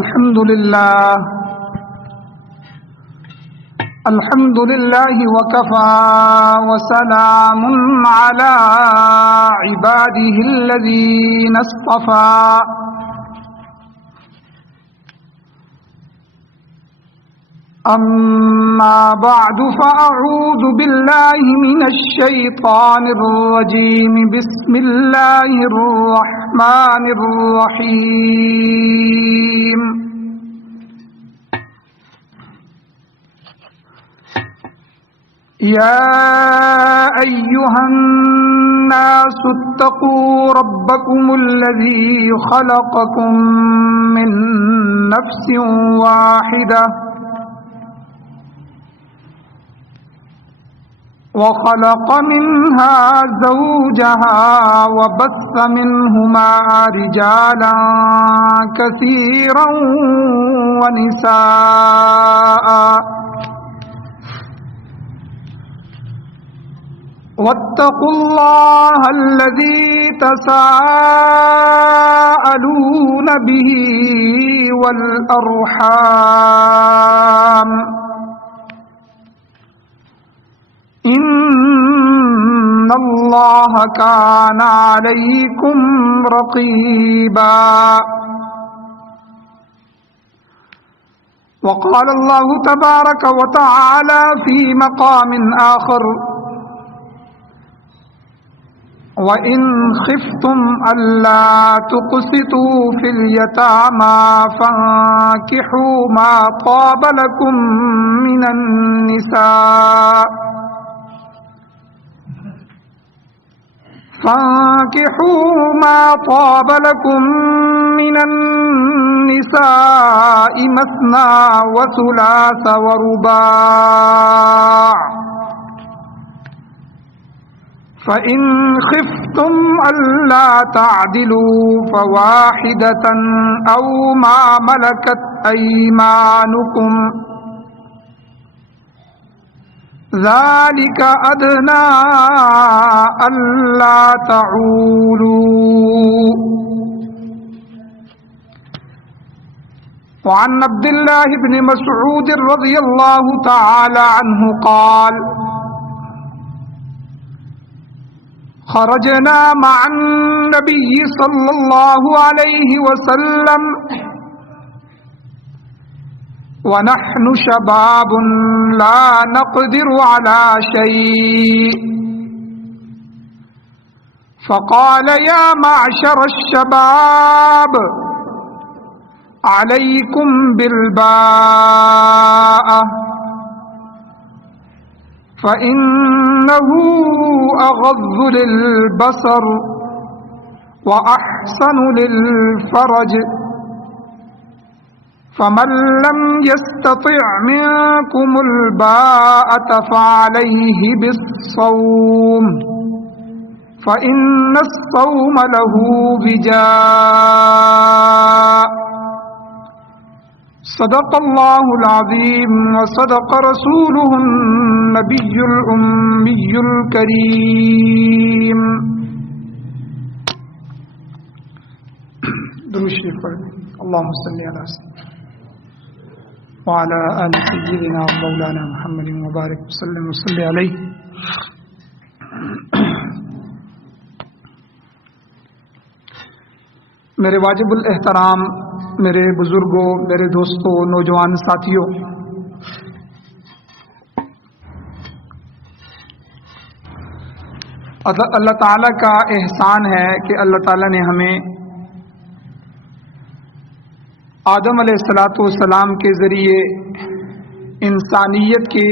الحمد لله وكفى وسلام على عباده الذين اصطفى أما بعد فأعوذ بالله من الشيطان الرجيم بسم الله الرحمن الرحيم يا أيها الناس اتقوا ربكم الذي خلقكم من نفس واحدة وخلق منها زوجها وبث منهما رجالا كثيرا ونساء واتقوا الله الذي تساءلون به والأرحام إن الله كان عليكم رقيبا وقال الله تبارك وتعالى في مقام آخر وَإِنْ خِفْتُمْ أَلَّا تُقْسِطُوا فِي الْيَتَامَى فَانكِحُوا مَا طَابَ لَكُم مِّنَ النِّسَاءِ مَثْنَى وَثُلَاثَ وَرُبَاعَ فَإِنْ خِفْتُمْ أَلَّا تَعْدِلُوا فَوَاحِدَةً أَوْ مَا مَلَكَتْ أَيْمَانُكُمْ ذَلِكَ أَدْنَى أَلَّا تَعُولُوا. وعن عبد الله بن مسعود رضي الله تعالى عنه قال خرجنا مع النبي صلى الله عليه وسلم ونحن شباب لا نقدر على شيء فقال يا معشر الشباب عليكم بالباءة فإنه أغض للبصر وأحسن للفرج فمن لم يستطع منكم الباءة فعليه بالصوم فإن الصوم له وجاء. صدق الله العظيم وصدق رسوله النبي الأمي الكريم. درود شریف پڑھیں. اللهم صل على سيدنا وعلى آل سيدنا مولانا محمد وبارك وسلم وصلی علیہ. میرے واجب الاحترام میرے بزرگوں، میرے دوستوں، نوجوان ساتھیوں، اللہ تعالیٰ کا احسان ہے کہ اللہ تعالیٰ نے ہمیں آدم علیہ السلام کے ذریعے انسانیت کے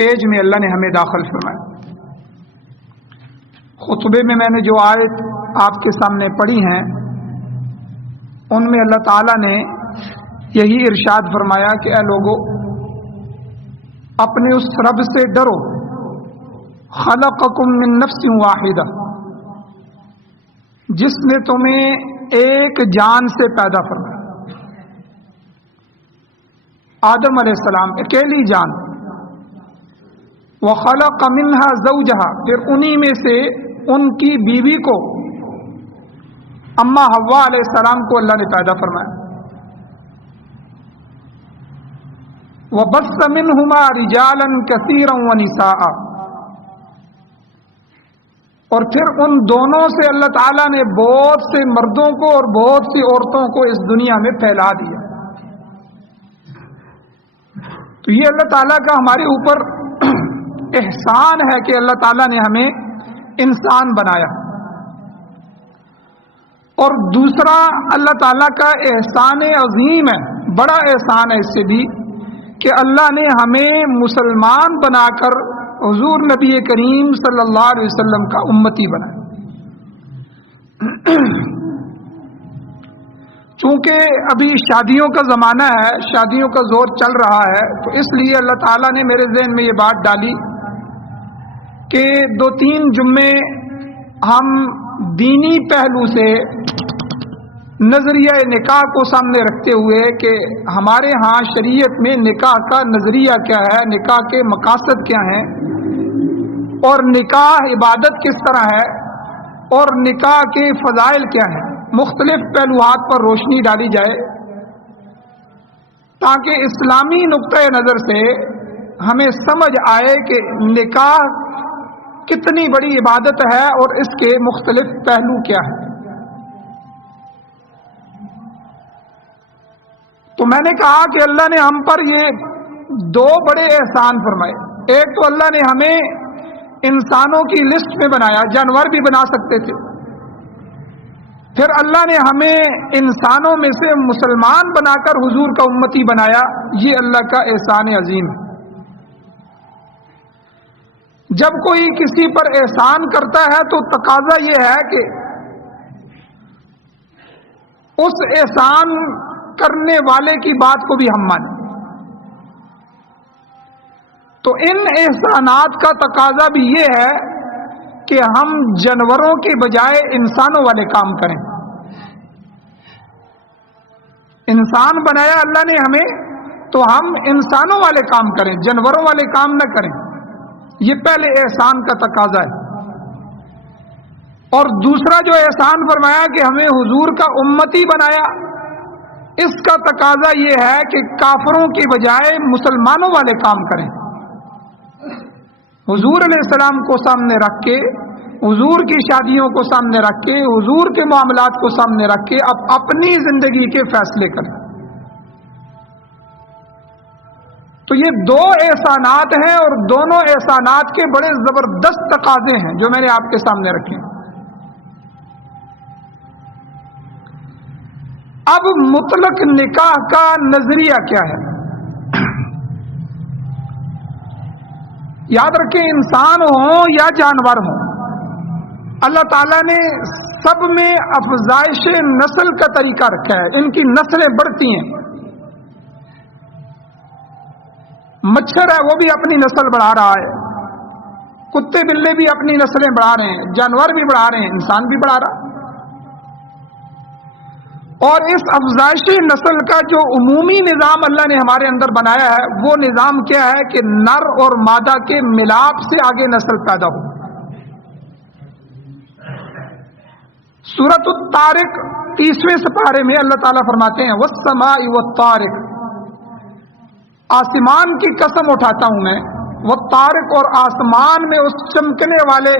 پیج میں اللہ نے ہمیں داخل فرمایا. خطبے میں نے جو آیت آپ کے سامنے پڑھی ہیں ان میں اللہ تعالیٰ نے یہی ارشاد فرمایا کہ اے لوگو اپنے اس رب سے ڈرو خلقکم من نفس واحدہ جس نے تمہیں ایک جان سے پیدا فرمایا. آدم علیہ السلام اکیلی جان. وخلق منها زوجها پھر انہی میں سے ان کی بیوی کو اما حوا علیہ السلام کو اللہ نے پیدا فرمایا. وَبَثَّ مِنْهُمَا رِجَالًا كَثِيرًا وَنِسَاءً، اور پھر ان دونوں سے اللہ تعالیٰ نے بہت سے مردوں کو اور بہت سی عورتوں کو اس دنیا میں پھیلا دیا۔ تو یہ اللہ تعالیٰ کا ہمارے اوپر احسان ہے کہ اللہ تعالیٰ نے ہمیں انسان بنایا۔ اور دوسرا اللہ تعالیٰ کا احسان عظیم ہے، بڑا احسان ہے اس سے بھی، کہ اللہ نے ہمیں مسلمان بنا کر حضور نبی کریم صلی اللہ علیہ وسلم کا امتی بنایا۔ چونکہ ابھی شادیوں کا زمانہ ہے، شادیوں کا زور چل رہا ہے، تو اس لیے اللہ تعالیٰ نے میرے ذہن میں یہ بات ڈالی کہ 2-3 جمعے ہم دینی پہلو سے نظریہ نکاح کو سامنے رکھتے ہوئے کہ ہمارے ہاں شریعت میں نکاح کا نظریہ کیا ہے، نکاح کے مقاصد کیا ہیں، اور نکاح عبادت کس طرح ہے، اور نکاح کے فضائل کیا ہیں، مختلف پہلوات پر روشنی ڈالی جائے تاکہ اسلامی نقطۂ نظر سے ہمیں سمجھ آئے کہ نکاح کتنی بڑی عبادت ہے اور اس کے مختلف پہلو کیا ہیں۔ تو میں نے کہا کہ اللہ نے ہم پر یہ 2 بڑے احسان فرمائے۔ ایک تو اللہ نے ہمیں انسانوں کی لسٹ میں بنایا، جانور بھی بنا سکتے تھے، پھر اللہ نے ہمیں انسانوں میں سے مسلمان بنا کر حضور کا امتی بنایا، یہ اللہ کا احسان عظیم ہے۔ جب کوئی کسی پر احسان کرتا ہے تو تقاضا یہ ہے کہ اس احسان کرنے والے کی بات کو بھی ہم مانیں۔ تو ان احسانات کا تقاضا بھی یہ ہے کہ ہم جانوروں کے بجائے انسانوں والے کام کریں۔ انسان بنایا اللہ نے ہمیں، تو ہم انسانوں والے کام کریں، جانوروں والے کام نہ کریں، یہ پہلے احسان کا تقاضا ہے۔ اور دوسرا جو احسان فرمایا کہ ہمیں حضور کا امتی بنایا، اس کا تقاضا یہ ہے کہ کافروں کی بجائے مسلمانوں والے کام کریں۔ حضور علیہ السلام کو سامنے رکھ کے، حضور کی شادیوں کو سامنے رکھ کے، حضور کے معاملات کو سامنے رکھ کے اب اپنی زندگی کے فیصلے کریں۔ تو یہ 2 احسانات ہیں، اور دونوں احسانات کے بڑے زبردست تقاضے ہیں جو میں نے آپ کے سامنے رکھے۔ اب مطلق نکاح کا نظریہ کیا ہے؟ یاد رکھیں، انسان ہوں یا جانور ہوں، اللہ تعالیٰ نے سب میں افزائش نسل کا طریقہ رکھا ہے، ان کی نسلیں بڑھتی ہیں۔ مچھر ہے وہ بھی اپنی نسل بڑھا رہا ہے، کتے بلے بھی اپنی نسلیں بڑھا رہے ہیں، جانور بھی بڑھا رہے ہیں، انسان بھی بڑھا رہا ہے۔ اور اس افزائش نسل کا جو عمومی نظام اللہ نے ہمارے اندر بنایا ہے، وہ نظام کیا ہے کہ نر اور مادہ کے ملاپ سے آگے نسل پیدا ہو۔ سورۃ الطارق 30ویں سپارے میں اللہ تعالیٰ فرماتے ہیں وَالسَّمَاءِ وَالطَّارِقِ، آسمان کی قسم اٹھاتا ہوں میں، والطارق، اور آسمان میں اس چمکنے والے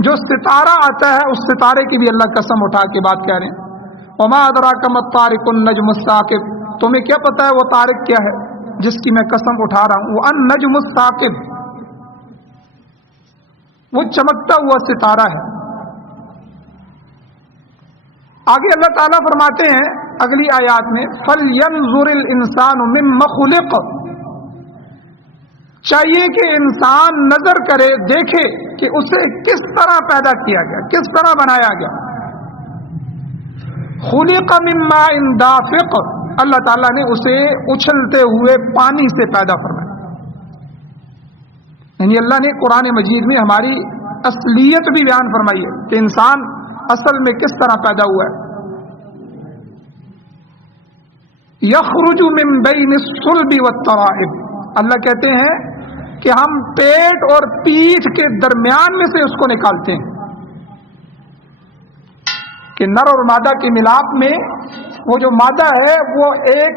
جو ستارہ آتا ہے اس ستارے کی بھی اللہ قسم اٹھا کے بات کہہ رہے ہیں۔ وما ادراک ما الطارق النجم الثاقب، تمہیں کیا پتا ہے وہ طارق کیا ہے جس کی میں قسم اٹھا رہا ہوں؟ وہ النجم الثاقب، وہ چمکتا ہوا ستارہ ہے۔ آگے اللہ تعالیٰ فرماتے ہیں اگلی آیات میں فَلْيَنْظُرِ الْإِنسَانُ مِمَّ خُلِقَ، چاہیے کہ انسان نظر کرے، دیکھے کہ اسے کس طرح پیدا کیا گیا، کس طرح بنایا گیا۔ خُلِقَ مِن مَّاءٍ دَافِقٍ، اللہ تعالیٰ نے اسے اچھلتے ہوئے پانی سے پیدا فرمایا۔ یعنی اللہ نے قرآن مجید میں ہماری اصلیت بھی بیان فرمائی ہے کہ انسان اصل میں کس طرح پیدا ہوا ہے۔ یخرج من بین الصلب والترائب، اللہ کہتے ہیں کہ ہم پیٹ اور پیٹھ کے درمیان میں سے اس کو نکالتے ہیں، کہ نر اور مادہ کے ملاپ میں وہ جو مادہ ہے وہ ایک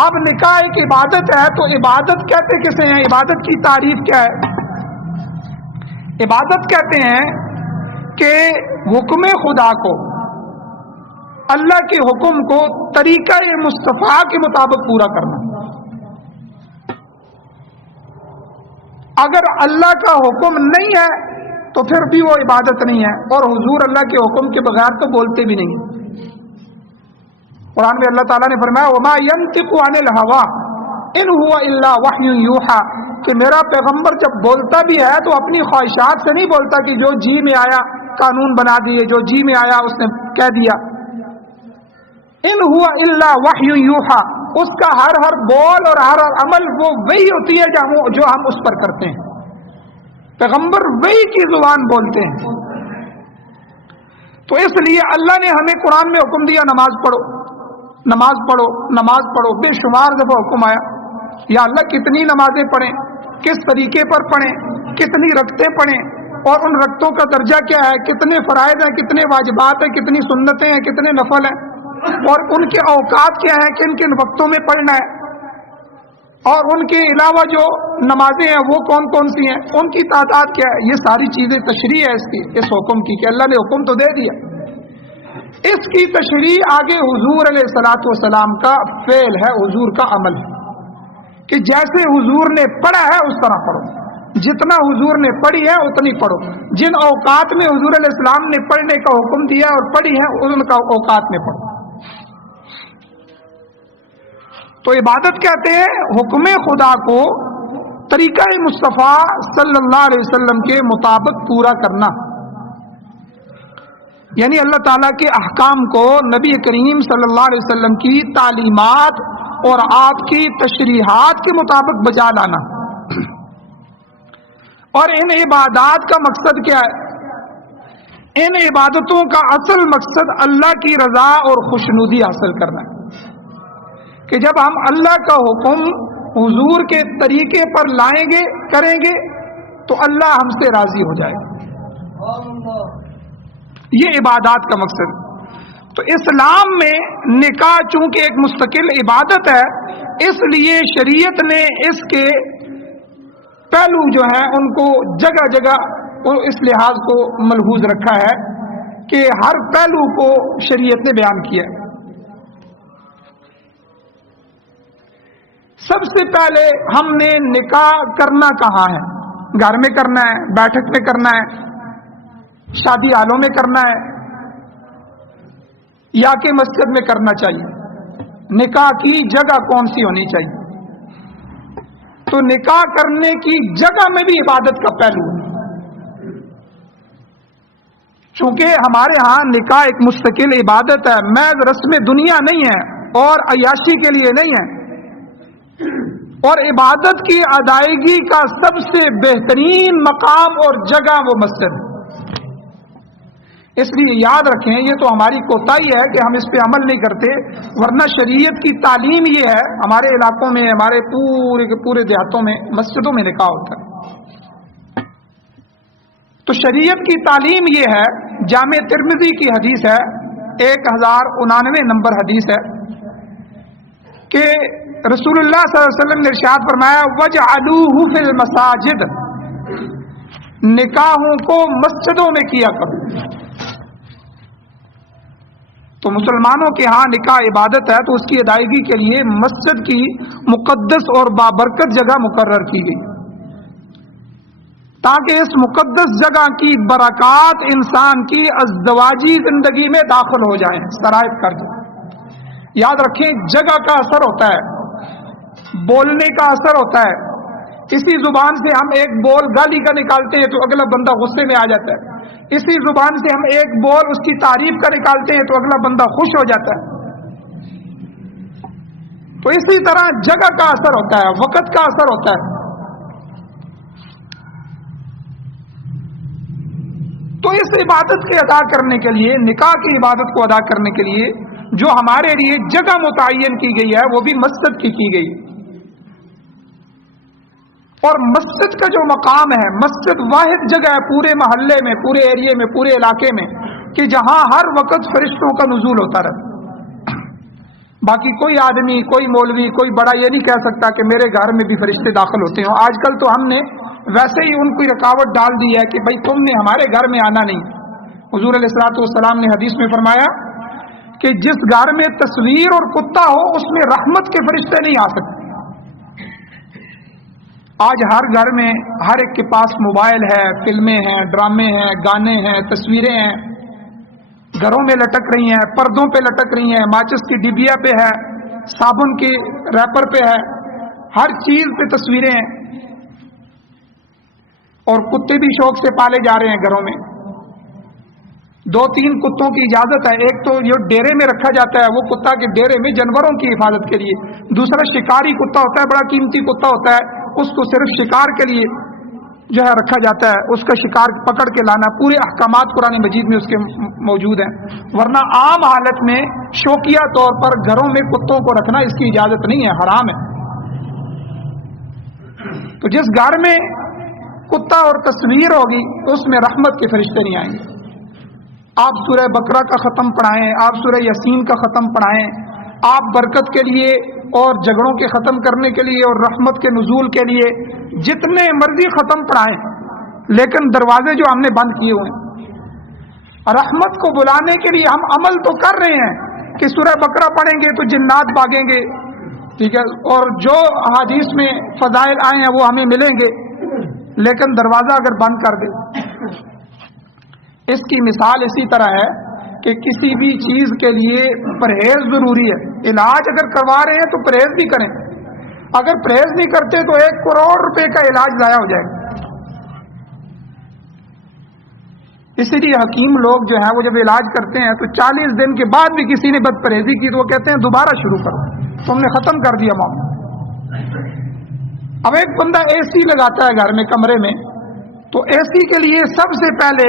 اب نکاح ایک عبادت ہے، تو عبادت کہتے کسے ہیں؟ عبادت کی تعریف کیا ہے؟ عبادت کہتے ہیں کہ حکم خدا کو، اللہ کے حکم کو طریقہ مصطفیٰ کے مطابق پورا کرنا۔ اگر اللہ کا حکم نہیں ہے تو پھر بھی وہ عبادت نہیں ہے، اور حضور اللہ کے حکم کے بغیر تو بولتے بھی نہیں۔ قرآن میں اللہ تعالیٰ نے فرمایا وَمَا يَنطِقُ عَنِ الْهَوَىٰ إِنْ هُوَ إِلَّا وَحْيٌ يُوحَىٰ، کہ میرا پیغمبر جب بولتا بھی ہے تو اپنی خواہشات سے نہیں بولتا کہ جو جی میں آیا قانون بنا دیے، جو جی میں آیا اس نے کہہ دیا۔ إِنْ هُوَ إِلَّا وَحْيٌ يُوحَىٰ، اس کا ہر بول اور ہر عمل وہ وہی ہوتی ہے جو ہم اس پر کرتے ہیں۔ پیغمبر وہی کی زبان بولتے ہیں۔ تو اس لیے اللہ نے ہمیں قرآن میں حکم دیا نماز پڑھو، نماز پڑھو، نماز پڑھو، بے شمار دفعہ حکم آیا۔ یا اللہ کتنی نمازیں پڑھیں، کس طریقے پر پڑھیں، کتنی رکعتیں پڑھیں، اور ان رکعتوں کا درجہ کیا ہے، کتنے فرائض ہیں، کتنے واجبات ہیں، کتنی سنتیں ہیں، کتنے نفل ہیں، اور ان کے اوقات کیا ہیں، کن کن وقتوں میں پڑھنا ہے، اور ان کے علاوہ جو نمازیں ہیں وہ کون کون سی ہیں، ان کی تعداد کیا ہے۔ یہ ساری چیزیں تشریح ہے اس حکم کی، کہ اللہ نے حکم تو دے دیا، اس کی تشریح آگے حضور علیہ الصلوۃ والسلام کا فعل ہے، حضور کا عمل ہے، کہ جیسے حضور نے پڑھا ہے اس طرح پڑھو، جتنا حضور نے پڑھی ہے اتنی پڑھو، جن اوقات میں حضور علیہ السلام نے پڑھنے کا حکم دیا اور پڑھی ہے ان کا اوقات میں پڑھو۔ تو عبادت کہتے ہیں حکم خدا کو طریقہ مصطفیٰ صلی اللہ علیہ وسلم کے مطابق پورا کرنا، یعنی اللہ تعالیٰ کے احکام کو نبی کریم صلی اللہ علیہ وسلم کی تعلیمات اور آپ کی تشریحات کے مطابق بجا لانا۔ اور ان عبادات کا مقصد کیا ہے؟ ان عبادتوں کا اصل مقصد اللہ کی رضا اور خوشنودی حاصل کرنا ہے، کہ جب ہم اللہ کا حکم حضور کے طریقے پر لائیں گے، کریں گے، تو اللہ ہم سے راضی ہو جائے گا۔ یہ عبادات کا مقصد۔ تو اسلام میں نکاح چونکہ ایک مستقل عبادت ہے، اس لیے شریعت نے اس کے پہلو جو ہیں ان کو جگہ جگہ اس لحاظ کو ملحوظ رکھا ہے کہ ہر پہلو کو شریعت نے بیان کیا ہے۔ سب سے پہلے ہم نے نکاح کرنا کہاں ہے؟ گھر میں کرنا ہے، بیٹھک میں کرنا ہے، شادی ہالوں میں کرنا ہے، یا کہ مسجد میں کرنا چاہیے؟ نکاح کی جگہ کون سی ہونی چاہیے؟ تو نکاح کرنے کی جگہ میں بھی عبادت کا پہلو ہے، چونکہ ہمارے ہاں نکاح ایک مستقل عبادت ہے، محض رسم دنیا نہیں ہے اور عیاشی کے لیے نہیں ہے، اور عبادت کی ادائیگی کا سب سے بہترین مقام اور جگہ وہ مسجد ہے۔ اس لیے یاد رکھیں، یہ تو ہماری کوتاہی ہے کہ ہم اس پہ عمل نہیں کرتے، ورنہ شریعت کی تعلیم یہ ہے، ہمارے علاقوں میں، ہمارے پورے کے پورے دیہاتوں میں مسجدوں میں نکاح ہوتا ہے۔ تو شریعت کی تعلیم یہ ہے، جامع ترمذی کی حدیث ہے، 1099 نمبر حدیث ہے، کہ رسول اللہ صلی اللہ علیہ وسلم نے ارشاد فرمایا وَجْعَلُوهُ فِي الْمَسَاجِدِ، نکاحوں کو مسجدوں میں کیا کرو۔ تو مسلمانوں کے ہاں نکاح عبادت ہے، تو اس کی ادائیگی کے لیے مسجد کی مقدس اور بابرکت جگہ مقرر کی گئی، تاکہ اس مقدس جگہ کی برکات انسان کی ازدواجی زندگی میں داخل ہو جائیں، شرائط کر دیں۔ یاد رکھیں، جگہ کا اثر ہوتا ہے، بولنے کا اثر ہوتا ہے۔ اسی زبان سے ہم ایک بول گالی کا نکالتے ہیں تو اگلا بندہ غصے میں آ جاتا ہے، اسی زبان سے ہم ایک بول اس کی تعریف کا نکالتے ہیں تو اگلا بندہ خوش ہو جاتا ہے۔ تو اسی طرح جگہ کا اثر ہوتا ہے، وقت کا اثر ہوتا ہے۔ تو اس عبادت کے ادا کرنے کے لیے، نکاح کی عبادت کو ادا کرنے کے لیے جو ہمارے لیے جگہ متعین کی گئی ہے وہ بھی مسجد کی گئی، اور مسجد کا جو مقام ہے، مسجد واحد جگہ ہے پورے محلے میں، پورے ایریے میں، پورے علاقے میں، کہ جہاں ہر وقت فرشتوں کا نزول ہوتا رہتا۔ باقی کوئی آدمی، کوئی مولوی، کوئی بڑا یہ نہیں کہہ سکتا کہ میرے گھر میں بھی فرشتے داخل ہوتے ہیں. آج کل تو ہم نے ویسے ہی ان کی رکاوٹ ڈال دی ہے کہ بھائی تم نے ہمارے گھر میں آنا نہیں. حضور علیہ الصلوۃ والسلام نے حدیث میں فرمایا کہ جس گھر میں تصویر اور کتا ہو اس میں رحمت کے فرشتے نہیں آ سکتے. آج ہر گھر میں ہر ایک کے پاس موبائل ہے، فلمیں ہیں، ڈرامے ہیں، گانے ہیں، تصویریں ہیں، گھروں میں لٹک رہی ہیں، پردوں پہ لٹک رہی ہیں، ماچس کی ڈبیا پہ ہے، صابن کے ریپر پہ ہے، ہر چیز پہ تصویریں ہیں. اور کتے بھی شوق سے پالے جا رہے ہیں گھروں میں. 2-3 کتوں کی اجازت ہے. ایک تو جو ڈیرے میں رکھا جاتا ہے وہ کتا کے ڈیرے میں جانوروں کی حفاظت کے لیے. دوسرا شکاری کتا ہوتا ہے، بڑا قیمتی کتا ہوتا ہے، اس کو صرف شکار کے لیے جو ہے رکھا جاتا ہے، اس کا شکار پکڑ کے لانا. پورے احکامات قرآن مجید میں اس کے موجود ہیں. ورنہ عام حالت میں شوقیہ طور پر گھروں میں کتوں کو رکھنا اس کی اجازت نہیں ہے، حرام ہے. تو جس گھر میں کتا اور تصویر ہوگی تو اس میں رحمت کے فرشتے نہیں آئیں گے. آپ سورہ بقرہ کا ختم پڑھائیں، آپ سورہ یاسین کا ختم پڑھائیں، آپ برکت کے لیے اور جھگڑوں کے ختم کرنے کے لیے اور رحمت کے نزول کے لیے جتنے مرضی ختم پڑھائیں، لیکن دروازے جو ہم نے بند کیے ہوئے ہیں. رحمت کو بلانے کے لیے ہم عمل تو کر رہے ہیں کہ سورہ بقرہ پڑھیں گے تو جنات بھاگیں گے، ٹھیک ہے، اور جو احادیث میں فضائل آئے ہیں وہ ہمیں ملیں گے، لیکن دروازہ اگر بند کر دے. اس کی مثال اسی طرح ہے کہ کسی بھی چیز کے لیے پرہیز ضروری ہے. علاج اگر کروا رہے ہیں تو پرہیز بھی کریں. اگر پرہیز نہیں کرتے تو 1 کروڑ روپے کا علاج ضائع ہو جائے گا. اسی لیے حکیم لوگ جو ہیں وہ جب علاج کرتے ہیں تو 40 دن کے بعد بھی کسی نے بد پرہیزی کی تو وہ کہتے ہیں دوبارہ شروع کرو، تم نے ختم کر دیا معاملہ. اب ایک بندہ اے سی لگاتا ہے گھر میں کمرے میں، تو اے سی کے لیے سب سے پہلے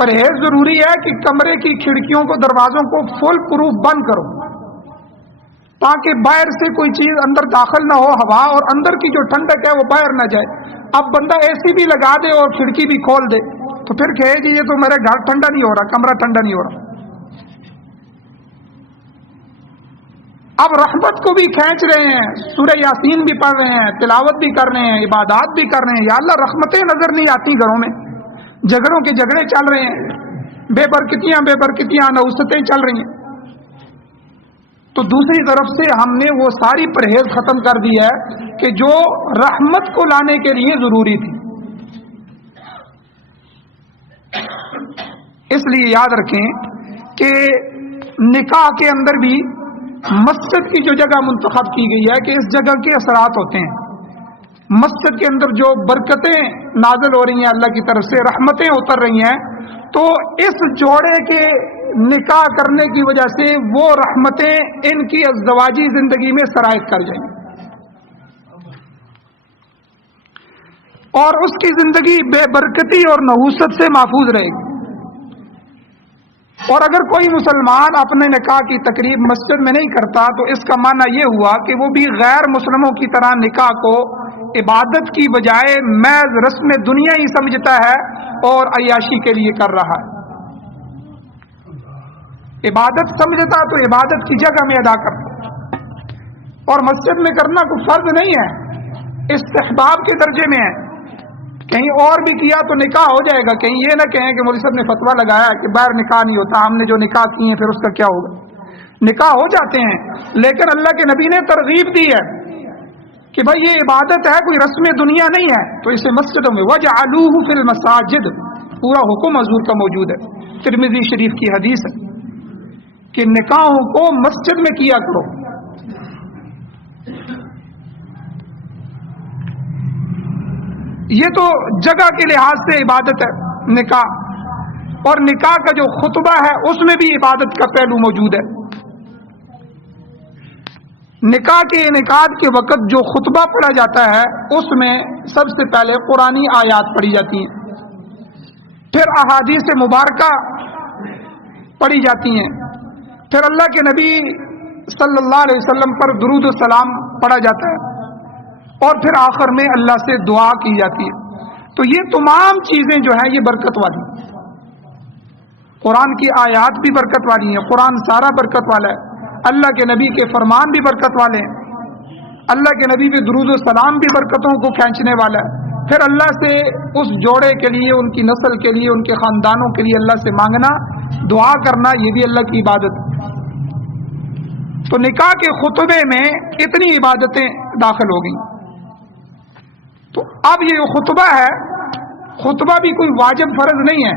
پرہیز ضروری ہے کہ کمرے کی کھڑکیوں کو، دروازوں کو فل پروف بند کرو تاکہ باہر سے کوئی چیز اندر داخل نہ ہو، ہوا اور اندر کی جو ٹھنڈک ہے وہ باہر نہ جائے. اب بندہ اے سی بھی لگا دے اور کھڑکی بھی کھول دے تو پھر کہے جی یہ تو میرا گھر ٹھنڈا نہیں ہو رہا، کمرہ ٹھنڈا نہیں ہو رہا. اب رحمت کو بھی کھینچ رہے ہیں، سورہ یاسین بھی پڑھ رہے ہیں، تلاوت بھی کر رہے ہیں، عبادات بھی کر رہے ہیں، یا اللہ رحمتیں نظر نہیں آتی گھروں میں، جھگڑوں کے جھگڑے چل رہے ہیں، بے برکتیاں نحوستیں چل رہی ہیں. تو دوسری طرف سے ہم نے وہ ساری پرہیز ختم کر دی ہے کہ جو رحمت کو لانے کے لیے ضروری تھی. اس لیے یاد رکھیں کہ نکاح کے اندر بھی مسجد کی جو جگہ منتخب کی گئی ہے کہ اس جگہ کے اثرات ہوتے ہیں. مسجد کے اندر جو برکتیں نازل ہو رہی ہیں، اللہ کی طرف سے رحمتیں اتر رہی ہیں، تو اس جوڑے کے نکاح کرنے کی وجہ سے وہ رحمتیں ان کی ازدواجی زندگی میں سرایت کر جائیں اور اس کی زندگی بے برکتی اور نحوست سے محفوظ رہے گی. اور اگر کوئی مسلمان اپنے نکاح کی تقریب مسجد میں نہیں کرتا تو اس کا معنی یہ ہوا کہ وہ بھی غیر مسلموں کی طرح نکاح کو عبادت کی بجائے محض رسم دنیا ہی سمجھتا ہے اور عیاشی کے لیے کر رہا ہے. عبادت سمجھتا تو عبادت کی جگہ میں ادا کرتا، اور مسجد میں کرنا کوئی فرض نہیں ہے، استحباب کے درجے میں ہے. کہیں اور بھی کیا تو نکاح ہو جائے گا. کہیں یہ نہ کہیں کہ مولوی صاحب نے فتویٰ لگایا کہ باہر نکاح نہیں ہوتا، ہم نے جو نکاح کیے ہیں پھر اس کا کیا ہوگا. نکاح ہو جاتے ہیں، لیکن اللہ کے نبی نے ترغیب دی ہے کہ بھائی یہ عبادت ہے، کوئی رسم دنیا نہیں ہے، تو اسے مسجدوں میں وَجْعَلُوهُ فِي الْمَسَاجِدِ پورا حکم حضور کا موجود ہے. ترمذی شریف کی حدیث ہے کہ نکاحوں کو مسجد میں کیا کرو. یہ تو جگہ کے لحاظ سے عبادت ہے نکاح، اور نکاح کا جو خطبہ ہے اس میں بھی عبادت کا پہلو موجود ہے. نکاح کے انعقاد کے وقت جو خطبہ پڑھا جاتا ہے اس میں سب سے پہلے قرآنی آیات پڑھی جاتی ہیں، پھر احادیث مبارکہ پڑھی جاتی ہیں، پھر اللہ کے نبی صلی اللہ علیہ وسلم پر درود و سلام پڑھا جاتا ہے، اور پھر آخر میں اللہ سے دعا کی جاتی ہے. تو یہ تمام چیزیں جو ہیں یہ برکت والی، قرآن کی آیات بھی برکت والی ہیں، قرآن سارا برکت والا ہے، اللہ کے نبی کے فرمان بھی برکت والے ہیں, اللہ کے نبی پہ درود و سلام بھی برکتوں کو کھینچنے والا ہے. پھر اللہ سے اس جوڑے کے لیے, ان کی نسل کے لیے, ان کے خاندانوں کے لیے اللہ سے مانگنا, دعا کرنا, یہ بھی اللہ کی عبادت ہے. تو نکاح کے خطبے میں اتنی عبادتیں داخل ہو گئیں. تو اب یہ خطبہ ہے, خطبہ بھی کوئی واجب فرض نہیں ہے,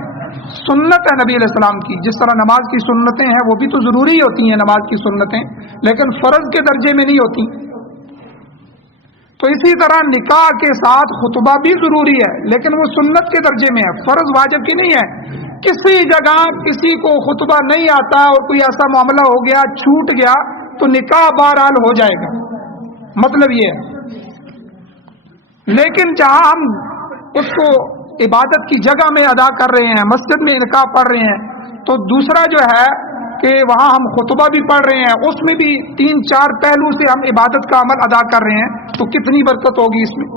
سنت ہے نبی علیہ السلام کی. جس طرح نماز کی سنتیں ہیں وہ بھی تو ضروری ہوتی ہیں نماز کی سنتیں, لیکن فرض کے درجے میں نہیں ہوتی. تو اسی طرح نکاح کے ساتھ خطبہ بھی ضروری ہے, لیکن وہ سنت کے درجے میں ہے, فرض واجب کی نہیں ہے. کسی جگہ کسی کو خطبہ نہیں آتا اور کوئی ایسا معاملہ ہو گیا, چھوٹ گیا, تو نکاح بہرحال ہو جائے گا, مطلب یہ ہے. لیکن جہاں ہم اس کو عبادت کی جگہ میں ادا کر رہے ہیں, مسجد میں نکاح پڑھ رہے ہیں, تو دوسرا جو ہے کہ وہاں ہم خطبہ بھی پڑھ رہے ہیں, اس میں بھی 3-4 پہلو سے ہم عبادت کا عمل ادا کر رہے ہیں, تو کتنی برکت ہوگی اس میں.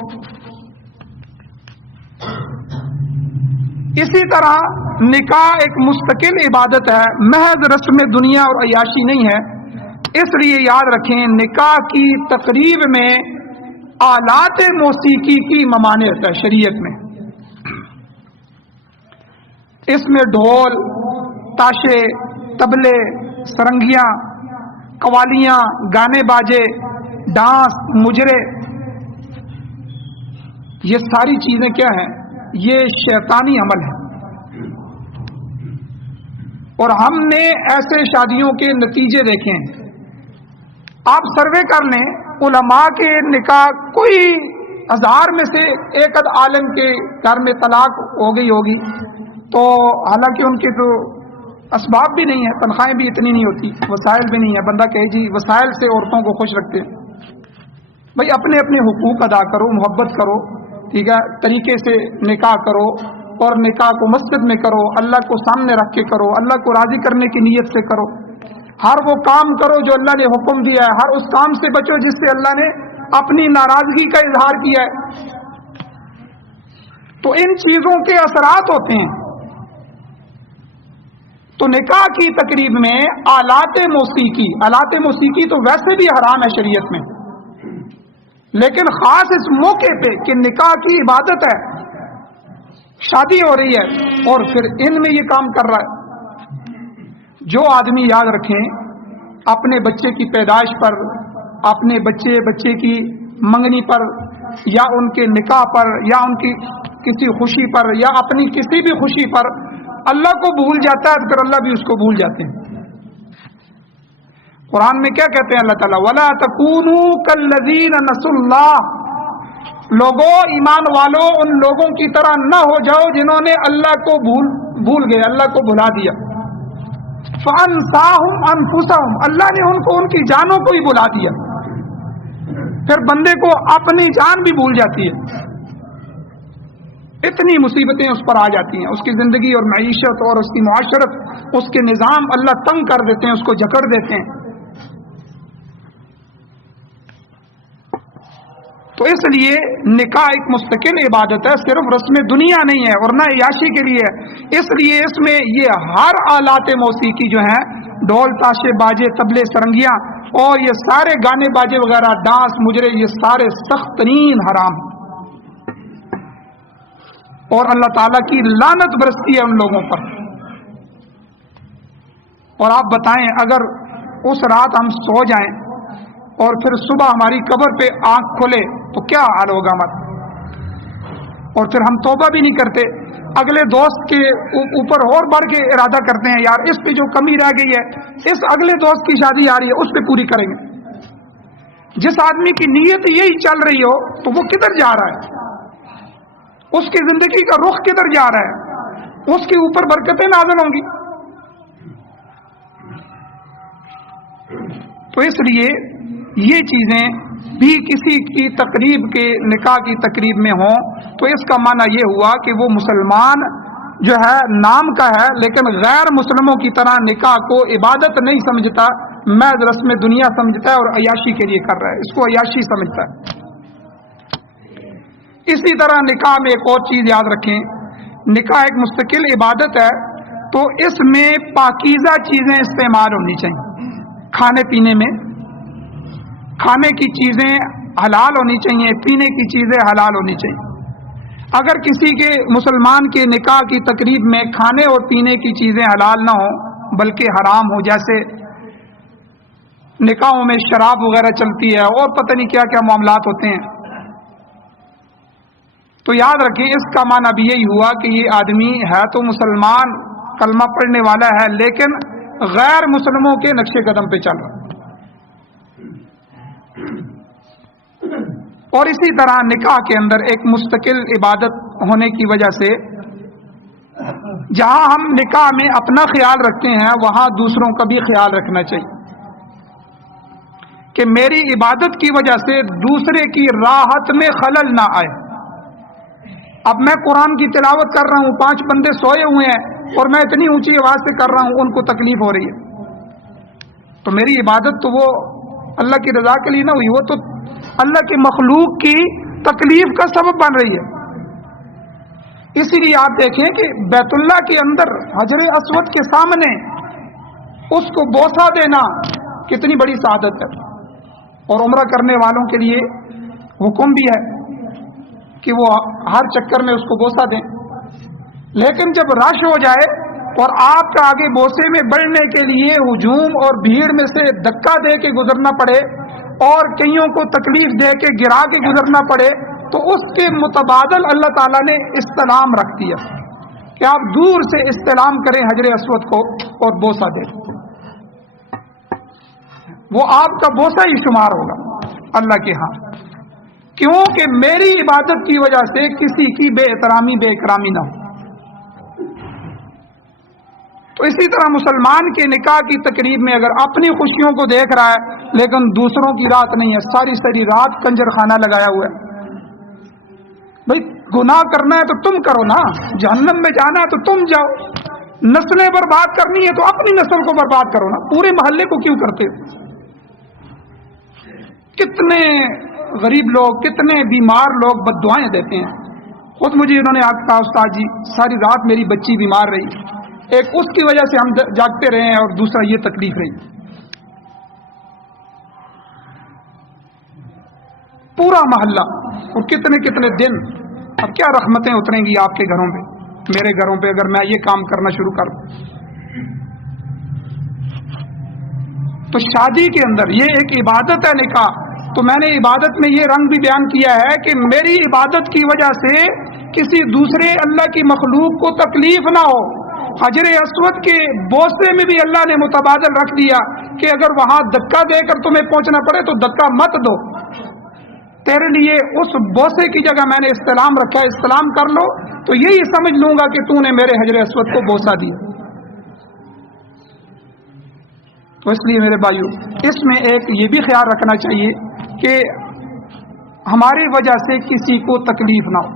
اسی طرح نکاح ایک مستقل عبادت ہے, محض رسم دنیا اور عیاشی نہیں ہے. اس لیے یاد رکھیں, نکاح کی تقریب میں آلات موسیقی کی ممانعت ہے شریعت میں. اس میں ڈھول, تاشے, طبلے, سرنگیاں, قوالیاں, گانے باجے, ڈانس, مجرے, یہ ساری چیزیں کیا ہیں؟ یہ شیطانی عمل ہے. اور ہم نے ایسے شادیوں کے نتیجے دیکھے ہیں. آپ سروے کر لیں, علماء کے نکاح کوئی 1000 میں سے ایک آدھ عالم کے گھر میں طلاق ہو گئی ہوگی, تو حالانکہ ان کے تو اسباب بھی نہیں ہیں, تنخواہیں بھی اتنی نہیں ہوتی, وسائل بھی نہیں ہے. بندہ کہے جی وسائل سے عورتوں کو خوش رکھتے ہیں. بھائی اپنے اپنے حقوق ادا کرو, محبت کرو, ٹھیک ہے, طریقے سے نکاح کرو, اور نکاح کو مسجد میں کرو, اللہ کو سامنے رکھ کے کرو, اللہ کو راضی کرنے کی نیت سے کرو. ہر وہ کام کرو جو اللہ نے حکم دیا ہے, ہر اس کام سے بچو جس سے اللہ نے اپنی ناراضگی کا اظہار کیا ہے. تو ان چیزوں کے اثرات ہوتے ہیں. تو نکاح کی تقریب میں آلات موسیقی تو ویسے بھی حرام ہے شریعت میں, لیکن خاص اس موقع پہ کہ نکاح کی عبادت ہے, شادی ہو رہی ہے, اور پھر ان میں یہ کام کر رہا ہے. جو آدمی, یاد رکھیں, اپنے بچے کی پیدائش پر, اپنے بچے کی منگنی پر, یا ان کے نکاح پر, یا ان کی کسی خوشی پر, یا اپنی کسی بھی خوشی پر اللہ کو بھول جاتا ہے, تو پھر اللہ بھی اس کو بھول جاتے ہیں. قرآن میں کیا کہتے ہیں اللہ تعالیٰ؟ وَلَا تَكُونُوا كَالَّذِينَ نَسُوا اللَّهَ, لوگوں, ایمان والوں, ان لوگوں کی طرح نہ ہو جاؤ جنہوں نے اللہ کو بھول گئے, اللہ کو بھلا دیا. فَأَنسَاهُمْ أَنفُسَهُمْ, اللہ نے ان کو ان کی جانوں کو ہی بھلا دیا. پھر بندے کو اپنی جان بھی بھول جاتی ہے. اتنی مصیبتیں اس پر آ جاتی ہیں, اس کی زندگی اور معیشت اور اس کی معاشرت, اس کے نظام اللہ تنگ کر دیتے ہیں, اس کو جکڑ دیتے ہیں. تو اس لیے نکاح ایک مستقل عبادت ہے, صرف رسم دنیا نہیں ہے اور نہ عیاشی کے لیے. اس لیے اس میں یہ ہر آلات موسیقی جو ہیں, ڈھول, تاشے, باجے, طبلے, سرنگیاں, اور یہ سارے گانے باجے وغیرہ, ڈانس, مجرے, یہ سارے سخت ترین حرام. اور اللہ تعالیٰ کی لعنت برستی ہے ان لوگوں پر. اور آپ بتائیں, اگر اس رات ہم سو جائیں اور پھر صبح ہماری قبر پہ آنکھ کھلے تو کیا حال ہوگا ہمارا؟ اور پھر ہم توبہ بھی نہیں کرتے, اگلے دوست کے اوپر اور بڑھ کے ارادہ کرتے ہیں, یار اس پہ جو کمی رہ گئی ہے, اس اگلے دوست کی شادی آ رہی ہے, اس پہ پوری کریں گے. جس آدمی کی نیت یہی چل رہی ہو تو وہ کدھر جا رہا ہے؟ اس کی زندگی کا رخ کدھر جا رہا ہے؟ اس کے اوپر برکتیں نازل ہوں گی. تو اس لیے یہ چیزیں بھی کسی کی تقریب کے, نکاح کی تقریب میں ہوں تو اس کا معنی یہ ہوا کہ وہ مسلمان جو ہے نام کا ہے, لیکن غیر مسلموں کی طرح نکاح کو عبادت نہیں سمجھتا, محض رسم دنیا سمجھتا ہے اور عیاشی کے لیے کر رہا ہے, اس کو عیاشی سمجھتا ہے. اسی طرح نکاح میں ایک اور چیز یاد رکھیں, نکاح ایک مستقل عبادت ہے, تو اس میں پاکیزہ چیزیں استعمال ہونی چاہیے. کھانے پینے میں کھانے کی چیزیں حلال ہونی چاہیے، پینے کی چیزیں حلال ہونی چاہیے۔ اگر کسی کے مسلمان کے نکاح کی تقریب میں کھانے اور پینے کی چیزیں حلال نہ ہوں بلکہ حرام ہو، جیسے نکاحوں میں شراب وغیرہ چلتی ہے اور پتہ نہیں کیا کیا معاملات ہوتے ہیں، تو یاد رکھیں اس کا معنی اب یہی ہوا کہ یہ آدمی ہے تو مسلمان، کلمہ پڑھنے والا ہے، لیکن غیر مسلموں کے نقش قدم پہ چل رہا۔ اور اسی طرح نکاح کے اندر ایک مستقل عبادت ہونے کی وجہ سے جہاں ہم نکاح میں اپنا خیال رکھتے ہیں وہاں دوسروں کا بھی خیال رکھنا چاہیے کہ میری عبادت کی وجہ سے دوسرے کی راحت میں خلل نہ آئے۔ اب میں قرآن کی تلاوت کر رہا ہوں، 5 بندے سوئے ہوئے ہیں اور میں اتنی اونچی آواز سے کر رہا ہوں، ان کو تکلیف ہو رہی ہے، تو میری عبادت تو وہ اللہ کی رضا کے لیے نہ ہوئی، وہ تو اللہ کی مخلوق کی تکلیف کا سبب بن رہی ہے۔ اسی لیے آپ دیکھیں کہ بیت اللہ کے اندر حجر اسود کے سامنے اس کو بوسہ دینا کتنی بڑی سعادت ہے، اور عمرہ کرنے والوں کے لیے حکم بھی ہے کہ وہ ہر چکر میں اس کو بوسہ دیں۔ لیکن جب رش ہو جائے اور آپ کا آگے بوسے میں بڑھنے کے لیے ہجوم اور بھیڑ میں سے دھکا دے کے گزرنا پڑے اور کئیوں کو تکلیف دے کے گرا کے گزرنا پڑے، تو اس کے متبادل اللہ تعالیٰ نے استلام رکھ دیا کہ آپ دور سے استلام کریں حجر اسود کو اور بوسہ دیں، وہ آپ کا بوسہ ہی شمار ہوگا اللہ کے ہاں، کیونکہ میری عبادت کی وجہ سے کسی کی بے احترامی بے اکرامی نہ ہو۔ تو اسی طرح مسلمان کے نکاح کی تقریب میں اگر اپنی خوشیوں کو دیکھ رہا ہے لیکن دوسروں کی رات نہیں ہے، ساری ساری رات کنجر خانہ لگایا ہوا ہے، بھئی گناہ کرنا ہے تو تم کرو نا، جہنم میں جانا ہے تو تم جاؤ، نسلیں برباد کرنی ہے تو اپنی نسل کو برباد کرو نا، پورے محلے کو کیوں کرتے ہو؟ کتنے غریب لوگ، کتنے بیمار لوگ بد دعائیں دیتے ہیں۔ خود مجھے انہوں نے کہا استاد جی ساری رات میری بچی بیمار رہی، ایک اس کی وجہ سے ہم جاگتے رہے ہیں اور دوسرا یہ تکلیف رہی، پورا محلہ اور کتنے کتنے دن۔ اب کیا رحمتیں اتریں گی آپ کے گھروں پہ، میرے گھروں پہ، اگر میں یہ کام کرنا شروع کروں۔ تو شادی کے اندر یہ ایک عبادت ہے نکاح، تو میں نے عبادت میں یہ رنگ بھی بیان کیا ہے کہ میری عبادت کی وجہ سے کسی دوسرے اللہ کی مخلوق کو تکلیف نہ ہو۔ حجر اسود کے بوسے میں بھی اللہ نے متبادل رکھ دیا کہ اگر وہاں دھکا دے کر تمہیں پہنچنا پڑے تو دھکا مت دو، تیرے لیے اس بوسے کی جگہ میں نے استلام رکھا ہے، استلام کر لو تو یہی سمجھ لوں گا کہ تو نے میرے حجر اسود کو بوسہ دیا۔ تو اس لیے میرے بھائیو اس میں ایک یہ بھی خیال رکھنا چاہیے کہ ہماری وجہ سے کسی کو تکلیف نہ ہو،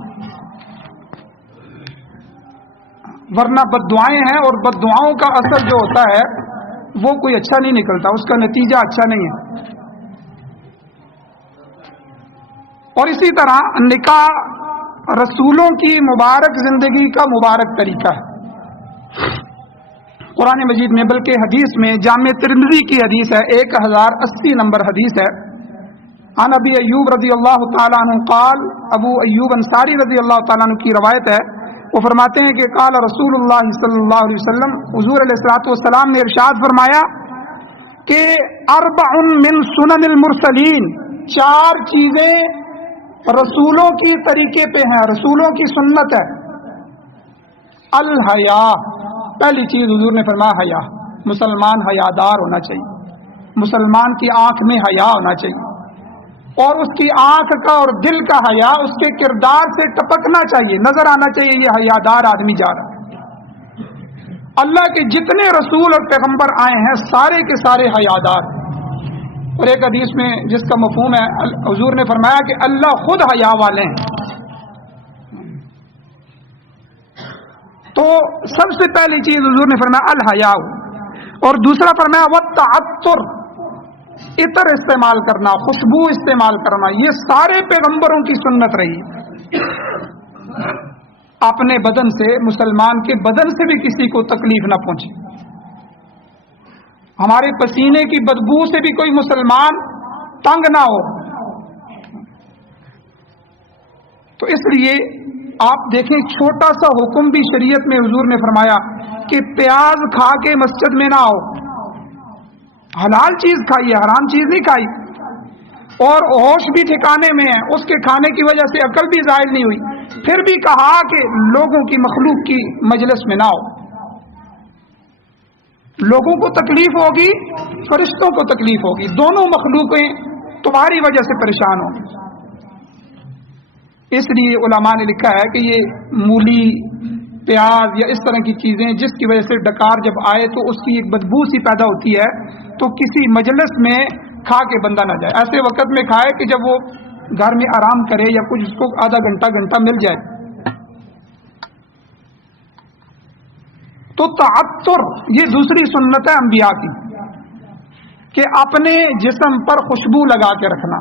ورنہ بد دعائیں ہیں اور بد دعاؤں کا اثر جو ہوتا ہے وہ کوئی اچھا نہیں نکلتا، اس کا نتیجہ اچھا نہیں ہے۔ اور اسی طرح نکاح رسولوں کی مبارک زندگی کا مبارک طریقہ ہے قرآن مجید میں، بلکہ حدیث میں جامع ترمذی کی حدیث ہے، 1080 نمبر حدیث ہے، عن ابی ایوب رضی اللہ تعالیٰ عنہ قال، ابو ایوب انصاری رضی اللہ تعالیٰ عنہ کی روایت ہے، وہ فرماتے ہیں کہ قال رسول اللہ صلی اللہ علیہ وسلم، حضور علیہ الصلوۃ والسلام نے ارشاد فرمایا کہ اربع من سنن المرسلین، 4 چیزیں رسولوں کی طریقے پہ ہیں، رسولوں کی سنت ہے۔ الحیا، پہلی چیز حضور نے فرمایا حیا، مسلمان حیادار ہونا چاہیے، مسلمان کی آنکھ میں حیا ہونا چاہیے، اور اس کی آنکھ کا اور دل کا حیا اس کے کردار سے ٹپکنا چاہیے، نظر آنا چاہیے یہ حیادار آدمی جا رہا ہے۔ اللہ کے جتنے رسول اور پیغمبر آئے ہیں سارے کے سارے حیادار، اور ایک حدیث میں جس کا مفہوم ہے حضور نے فرمایا کہ اللہ خود حیا والے ہیں۔ تو سب سے پہلی چیز حضور نے فرمایا الحیا، اور دوسرا فرمایا والتعطر، عطر استعمال کرنا، خوشبو استعمال کرنا، یہ سارے پیغمبروں کی سنت رہی۔ اپنے بدن سے، مسلمان کے بدن سے بھی کسی کو تکلیف نہ پہنچے۔ ہمارے پسینے کی بدبو سے بھی کوئی مسلمان تنگ نہ ہو. تو اس لیے آپ دیکھیں چھوٹا سا حکم بھی شریعت میں حضور نے فرمایا کہ پیاز کھا کے مسجد میں نہ آؤ. حلال چیز کھائیے، حرام چیز نہیں کھائی. اور ہوش بھی ٹھکانے میں ہے، اس کے کھانے کی وجہ سے عقل بھی ظاہر نہیں ہوئی، پھر بھی کہا کہ لوگوں کی مخلوق کی مجلس میں نہ آؤ. لوگوں کو تکلیف ہوگی، فرشتوں کو تکلیف ہوگی، دونوں مخلوقیں تمہاری وجہ سے پریشان ہوں. اس لیے علماء نے لکھا ہے کہ یہ مولی، پیاز یا اس طرح کی چیزیں جس کی وجہ سے ڈکار جب آئے تو اس کی ایک بدبو سی پیدا ہوتی ہے، تو کسی مجلس میں کھا کے بندہ نہ جائے. ایسے وقت میں کھائے کہ جب وہ گھر میں آرام کرے یا کچھ اس کو آدھا گھنٹہ مل جائے. تو تعطر یہ دوسری سنت ہے انبیاء کی کہ اپنے جسم پر خوشبو لگا کے رکھنا.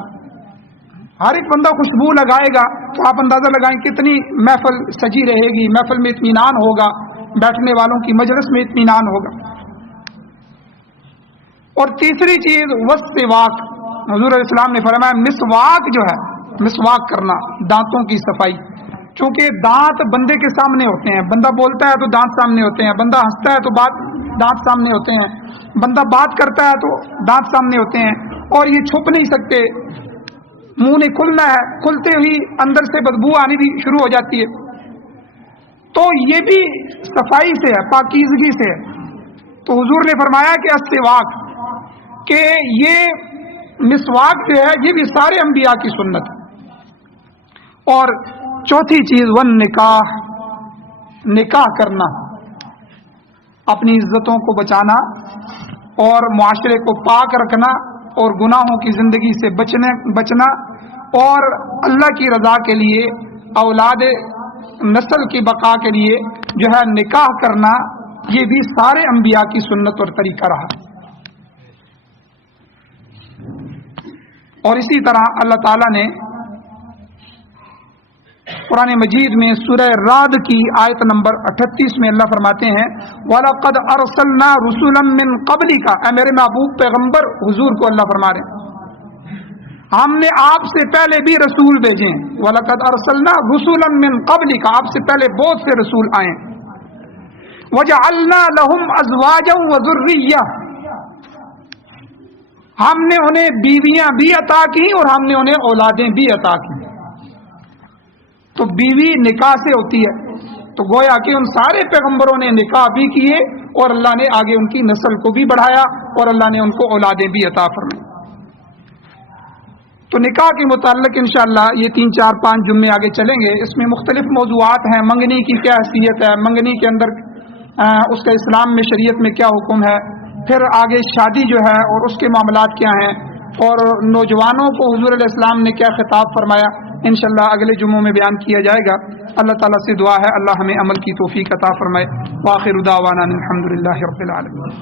ہر ایک بندہ خوشبو لگائے گا تو آپ اندازہ لگائیں کتنی محفل سجی رہے گی، محفل میں اطمینان ہوگا، بیٹھنے والوں کی مجلس میں اطمینان ہوگا. اور تیسری چیز وسواک. حضور علیہ السلام نے فرمایا مسواک جو ہے، مسواک کرنا، دانتوں کی صفائی. چونکہ دانت بندے کے سامنے ہوتے ہیں، بندہ بولتا ہے تو دانت سامنے ہوتے ہیں، بندہ ہنستا ہے تو دانت سامنے ہوتے ہیں، بندہ بات کرتا ہے تو دانت سامنے ہوتے ہیں، اور یہ چھپ نہیں سکتے. منہ نے کھلنا ہے، کھلتے ہی اندر سے بدبو آنی بھی شروع ہو جاتی ہے. تو یہ بھی صفائی سے ہے، پاکیزگی سے ہے. تو حضور نے فرمایا کہ السواک، کہ یہ مسواک جو ہے یہ بھی سارے انبیاء کی سنت ہے. اور چوتھی چیز ون نکاح، نکاح کرنا، اپنی عزتوں کو بچانا اور معاشرے کو پاک رکھنا اور گناہوں کی زندگی سے بچنا اور اللہ کی رضا کے لیے، اولاد نسل کی بقا کے لیے جو ہے نکاح کرنا، یہ بھی سارے انبیاء کی سنت اور طریقہ رہا. اور اسی طرح اللہ تعالیٰ نے قرآن مجید میں سورہ رعد کی آیت نمبر 38 میں اللہ فرماتے ہیں وَلَقَدْ أَرْسَلْنَا رُسُلًا مِّن قَبْلِكَ. اے میرے محبوب پیغمبر حضور کو اللہ فرما رہے ہیں ہم نے آپ سے پہلے بھی رسول بھیجے ہیں. وَلَقَدْ أَرْسَلْنَا رُسُلًا مِّن قَبْلِكَ، آپ سے پہلے بہت سے رسول آئے. وَجَعَلْنَا لَهُمْ أَزْوَاجًا وَذُرِّيَّةً، ہم نے انہیں بیویاں بھی عطا کی اور ہم نے انہیں اولادیں بھی عطا کی. تو بیوی نکاح سے ہوتی ہے، تو گویا کہ ان سارے پیغمبروں نے نکاح بھی کیے اور اللہ نے آگے ان کی نسل کو بھی بڑھایا اور اللہ نے ان کو اولادیں بھی عطا فرمائی. تو نکاح کے متعلق انشاءاللہ یہ 3 4 5 جمعے آگے چلیں گے. اس میں مختلف موضوعات ہیں. منگنی کی کیا حیثیت ہے، منگنی کے اندر اس کا اسلام میں شریعت میں کیا حکم ہے، پھر آگے شادی جو ہے اور اس کے معاملات کیا ہیں، اور نوجوانوں کو حضور علیہ السلام نے کیا خطاب فرمایا، انشاءاللہ اگلے جمعوں میں بیان کیا جائے گا. اللہ تعالیٰ سے دعا ہے اللہ ہمیں عمل کی توفیق عطا فرمائے. وآخر دعوانا الحمدللہ رب العالمین.